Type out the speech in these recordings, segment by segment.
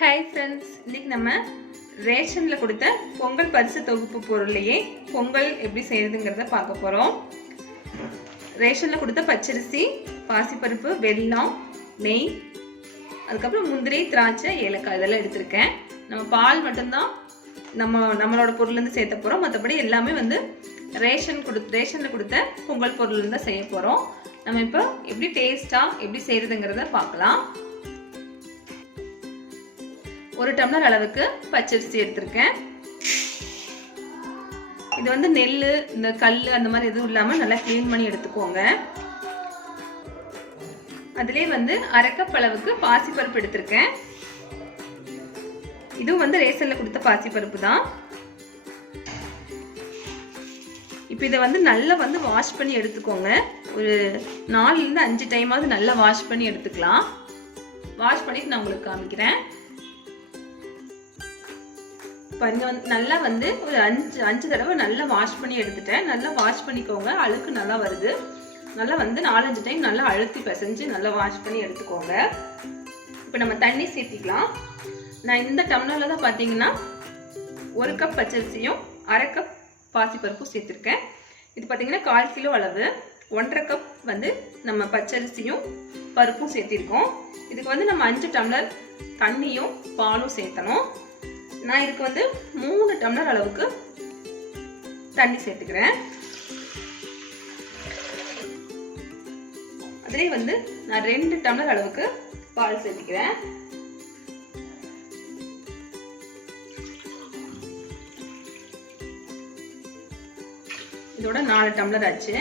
Hi friends, இன்றைக்கி நம்ம ரேஷனில் கொடுத்த பொங்கல் பரிசு தொகுப்பு பொருளையே பொங்கல் எப்படி செய்யுதுங்கிறத பார்க்க போகிறோம். ரேஷனில் கொடுத்த பச்சரிசி, பாசிப்பருப்பு, வெல்லம், நெய், அதுக்கப்புறம் முந்திரி, திராட்சை, ஏலக்காய் இதெல்லாம் எடுத்திருக்கேன். நம்ம பால் மட்டும்தான் நம்மளோட பொருள்லேருந்து சேர்த்த போகிறோம். மற்றபடி எல்லாமே ரேஷனில் கொடுத்த பொங்கல் பொருள்லேருந்து தான் செய்ய போகிறோம். நம்ம இப்போ எப்படி டேஸ்ட்டாக எப்படி செய்கிறதுங்கிறத பார்க்கலாம். 1 டம்ளர் அளவுக்கு பச்சரிசி எடுத்திருக்கேன். இது நெல், இந்த கல் அந்த மாதிரி எதுவும் இல்லாமல் நல்லா க்ளீன் பண்ணி எடுத்துக்கோங்க. அதிலே 1/2 கப் அளவுக்கு பாசிப்பருப்பு எடுத்திருக்கேன். இதுவும் ரேஷன்ல கொடுத்த பாசிப்பருப்பு தான். இப்போ இதை நல்லா வாஷ் பண்ணி எடுத்துக்கோங்க. ஒரு 4லேருந்து 5 டைமாவது நல்லா வாஷ் பண்ணி எடுத்துக்கலாம். வாஷ் பண்ணிட்டு நான் உங்களுக்கு காமிக்கிறேன். நல்லா ஒரு 5 தடவை நல்லா வாஷ் பண்ணி எடுத்துட்டேன். நல்லா வாஷ் பண்ணிக்கோங்க. அழுக்கு நல்லா வருது. நல்லா 4-5 டைம் நல்லா அழுத்தி பிசைஞ்சு நல்லா வாஷ் பண்ணி எடுத்துக்கோங்க. இப்போ நம்ம தண்ணி சேர்த்திக்கலாம். நான் இந்த டம்ளரில் தான் பார்த்தீங்கன்னா 1 கப் பச்சரிசியும் 1/2 கப் பாசிப்பருப்பும் சேர்த்துருக்கேன். இது பார்த்தீங்கன்னா 1/4 கிலோ அளவு. 1/2 கப் நம்ம பச்சரிசியும் பருப்பும் சேர்த்திருக்கோம். இதுக்கு நம்ம 5 டம்ளர் தண்ணியும் பாலும் சேர்த்தணும். நான் இதுக்கு 3 டம்ளர் அளவுக்கு தண்ணி சேர்த்துக்கிறேன். அதிலே நான் 2 டம்ளர் அளவுக்கு பால் சேர்த்துக்கிறேன். இதோட 4 டம்ளர் ஆச்சு.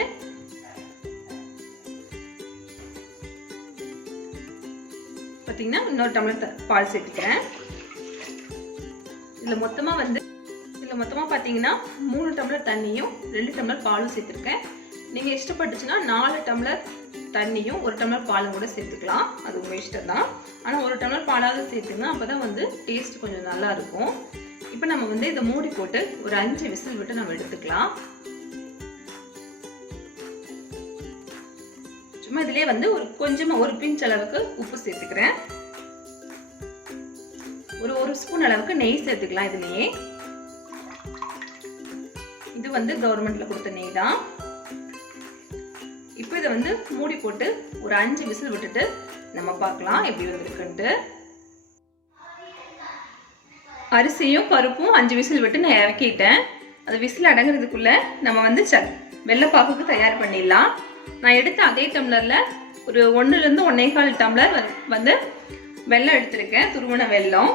பார்த்தீங்கன்னா இன்னொரு டம்ளர் பால் சேர்த்துக்கிறேன். இதில் மொத்தமாக பார்த்தீங்கன்னா 3 டம்ளர் தண்ணியும் 2 டம்ளர் பாலும் சேர்த்துருக்கேன். நீங்கள் இஷ்டப்பட்டுச்சுன்னா 4 டம்ளர் தண்ணியும் 1 டம்ளர் பாலும் கூட சேர்த்துக்கலாம். அது உங்கள் இஷ்டம் தான். ஆனால் 1 டம்ளர் பாலாவது சேர்த்துங்க. அப்போ தான் டேஸ்ட் கொஞ்சம் நல்லா இருக்கும். இப்போ நம்ம இதை மூடி போட்டு ஒரு 5 விசில் விட்டு நம்ம எடுத்துக்கலாம். சும்மா இதிலே கொஞ்சமாக ஒரு பிஞ்ச் அளவுக்கு உப்பு சேர்த்துக்கிறேன். ஒரு ஸ்பூன் அளவுக்கு நெய் சேர்த்துக்கலாம். இதுலயே இது கவர்மெண்ட்ல கொடுத்த நெய் தான். இப்போ இதை மூடி போட்டு ஒரு 5 விசில் விட்டுட்டு நம்ம பார்க்கலாம் எப்படி வந்திருக்குன்ட்டு. அரிசியும் பருப்பும் 5 விசில் விட்டு நான் இறக்கிட்டேன். அது விசில் அடங்குறதுக்குள்ள நம்ம வெள்ளைப்பாக்குக்கு தயார் பண்ணிடலாம். நான் எடுத்த அதே டம்ளர்ல ஒரு 1லேருந்து 1.25 டம்ளர் வெல்லம் எடுத்திருக்கேன். துருவன வெல்லம்.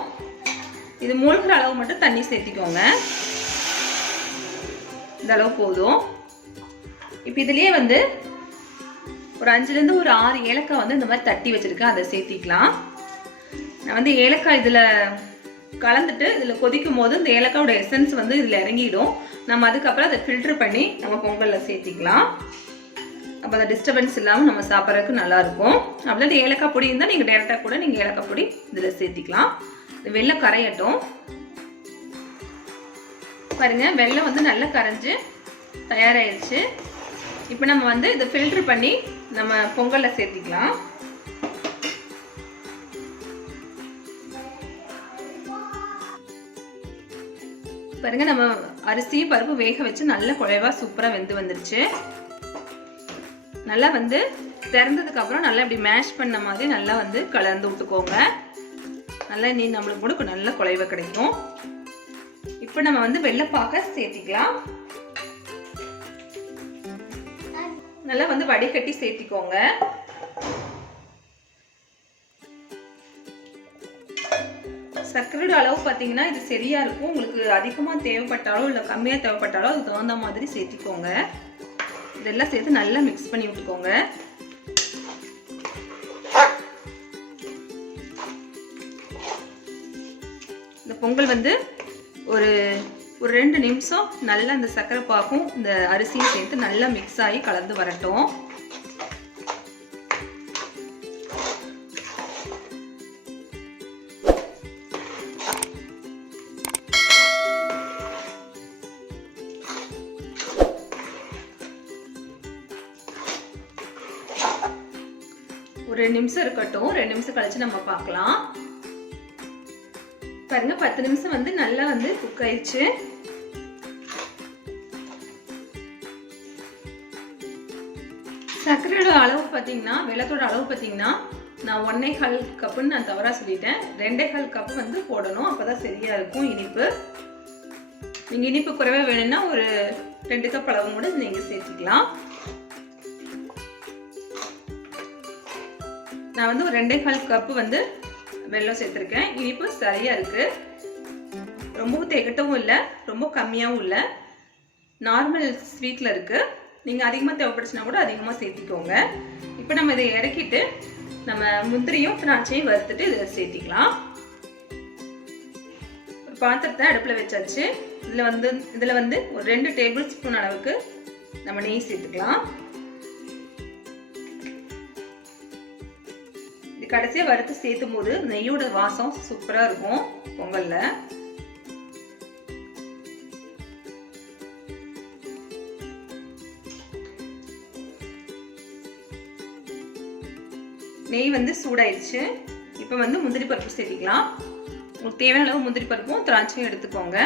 இது மூழ்கிற அளவு மட்டும் தண்ணி சேர்த்திக்கோங்க. இந்த அளவு போதும். இப்போ இதுலயே ஒரு 5லேருந்து ஒரு 6 ஏலக்காய் இந்த மாதிரி தட்டி வச்சிருக்கேன். அதை சேர்த்திக்கலாம். நான் ஏலக்காய் இதில் கலந்துட்டு இதில் கொதிக்கும் போது இந்த ஏலக்காயோட எசன்ஸ் இதில் இறங்கிடும். நம்ம அதுக்கப்புறம் அதை ஃபில்டர் பண்ணி நம்ம பொங்கலில் சேர்த்திக்கலாம். அப்போ அந்த டிஸ்டர்பன்ஸ் இல்லாமல் நம்ம சாப்பிட்றதுக்கு நல்லாயிருக்கும். அப்படின்னா ஏலக்காய் பொடி இருந்தால் நீங்கள் டேரெக்டாக கூட நீங்கள் ஏலக்காய் பொடி இதில் சேர்த்திக்கலாம். வெல்லம் கரையட்டும். பாருங்க, வெல்லம் நல்லா கரைஞ்சு தயாராகிடுச்சு. இப்போ நம்ம இதை ஃபில்டர் பண்ணி நம்ம பொங்கலில் சேர்த்திக்கலாம். பாருங்க, நம்ம அரிசி பருப்பு வேக வச்சு நல்ல குழைவா சூப்பராக வெந்து வந்துருச்சு. நல்லா திறந்ததுக்கு அப்புறம் நல்லா இப்படி மேஷ் பண்ண மாதிரி நல்லா கலந்து விட்டுக்கோங்க. நல்லா நீ நம்மளுக்கு கூட நல்ல குழைவா கிடைக்கும். இப்போ நம்ம வெள்ளைப்பாக சேர்த்திக்கலாம். நல்லா வடிகட்டி சேர்த்திக்கோங்க. சர்க்கரையோட அளவு பார்த்தீங்கன்னா இது சரியா இருக்கும். உங்களுக்கு அதிகமாக தேவைப்பட்டாலோ இல்லை கம்மியாக தேவைப்பட்டாலோ அதுக்கு தகுந்த மாதிரி சேர்த்திக்கோங்க. இதெல்லாம் சேர்த்து நல்லா மிக்ஸ் பண்ணி விட்டுக்கோங்க. இந்த பொங்கல் ஒரு 2 நிமிஷம் நல்லா இந்த சர்க்கரை பாக்கும் இந்த அரிசியும் சேர்த்து நல்லா மிக்ஸ் ஆகி கலந்து வரட்டும். ஒரு 2 நிமிஷம் இருக்கட்டும். 2 நிமிஷம் கழிச்சு நம்ம பார்க்கலாம். பாருங்க 10 நிமிஷம் வந்து நல்லா வந்து குக் ஆயிடுச்சு. சர்க்கரையோட அளவு பார்த்தீங்கன்னா, வெல்லத்தோட அளவு பார்த்தீங்கன்னா, நான் 1.25 கப்புன்னு நான் தவறா சொல்லிட்டேன். 2.25 கப்பு வந்து போடணும். அப்பதான் சரியா இருக்கும் இனிப்பு. நீங்க இனிப்பு குறைவா வேணும்னா ஒரு 2 கப் அளவு கூட நீங்க சேர்த்துக்கலாம். நான் வந்து ஒரு 2.25 கப்பு வந்து வெல்லம் சேர்த்திருக்கேன். இனிப்பு சரியா இருக்கு. ரொம்பவும் திகட்டவும் இல்லை, ரொம்ப கம்மியாகவும் இல்லை, நார்மல் ஸ்வீட்ல இருக்கு. நீங்க அதிகமாக தேவைப்படுச்சுன்னா கூட அதிகமாக சேர்த்திக்கோங்க. இப்போ நம்ம இதை இறக்கிட்டு நம்ம முந்திரியும் திராட்சையும் வறுத்துட்டு இதில் சேர்த்திக்கலாம். ஒரு பாத்திரத்தை அடுப்பில் வச்சாச்சு. இதில் வந்து ஒரு 2 டேபிள் ஸ்பூன் அளவுக்கு நம்ம நெய் சேர்த்துக்கலாம். இது கடைசியாக வறுத்து சேர்த்தும் போது நெய்யோட வாசம் சூப்பராக இருக்கும் பொங்கல்ல. நெய் வந்து சூடாயிடுச்சு. இப்போ வந்து முந்திரி பருப்பு சேர்த்திக்கலாம். உங்களுக்கு தேவையான அளவு முந்திரி பருப்பும் திராட்சையும் எடுத்துக்கோங்க.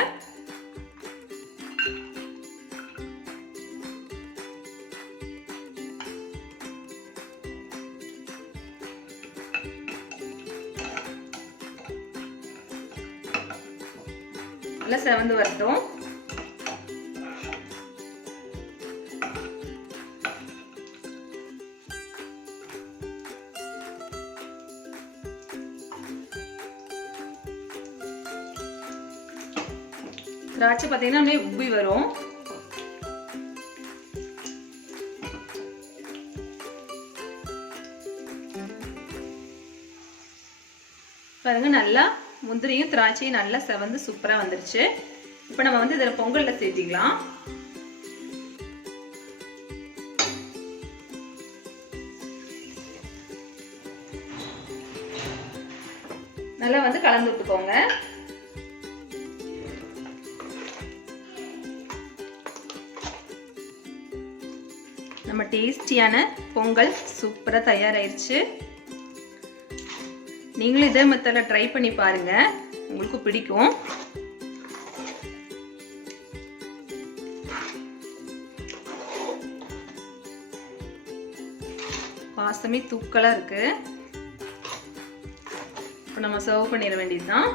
நல்லா செவந்து வரட்டும். திராட்சை பார்த்தீங்கன்னா அப்படியே உப்பி வரும். பாருங்க, நல்லா முந்திரியும் திராட்சையும் நல்லா செவந்து சூப்பரா வந்துருச்சு. இப்போ நம்ம வந்து இதில் பொங்கல்ல சேர்த்திக்கலாம். நல்லா வந்து கலந்து விட்டுக்கோங்க. நம்ம டேஸ்டியான பொங்கல் சூப்பரா தயாராயிருச்சு. நீங்களும் இதே மெத்தட்ல ட்ரை பண்ணி பாருங்க, உங்களுக்கு பிடிக்கும். வாசமே தூக்கலா இருக்கு. இப்போ நம்ம சர்வ் பண்ணிட வேண்டியதுதான்.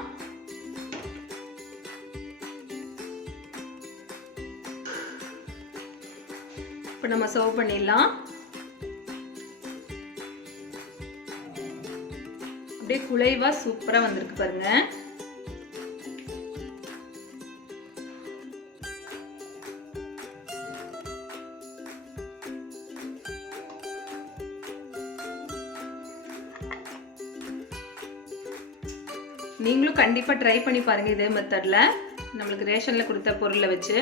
இப்போ நம்ம சர்வ் பண்ணிடலாம். அப்படியே குழைவா சூப்பரா வந்திருக்கு பாருங்க. நீங்களும் கண்டிப்பா ட்ரை பண்ணி பாருங்க இதே மெத்தட்ல. நம்மளுக்கு ரேஷன்ல கொடுத்த பொருளை வச்சு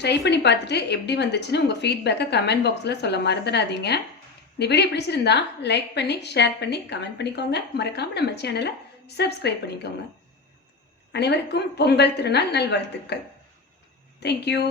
ட்ரை பண்ணி பார்த்துட்டு எப்படி வந்துச்சுன்னு உங்கள் ஃபீட்பேக்கை கமெண்ட் பாக்ஸில் சொல்ல மறந்துடாதீங்க. இந்த வீடியோ பிடிச்சிருந்தா லைக் பண்ணி ஷேர் பண்ணி கமெண்ட் பண்ணிக்கோங்க. மறக்காமல் நம்ம சேனலை சப்ஸ்கிரைப் பண்ணிக்கோங்க. அனைவருக்கும் பொங்கல் திருநாள் நல்வாழ்த்துக்கள். தேங்க்யூ.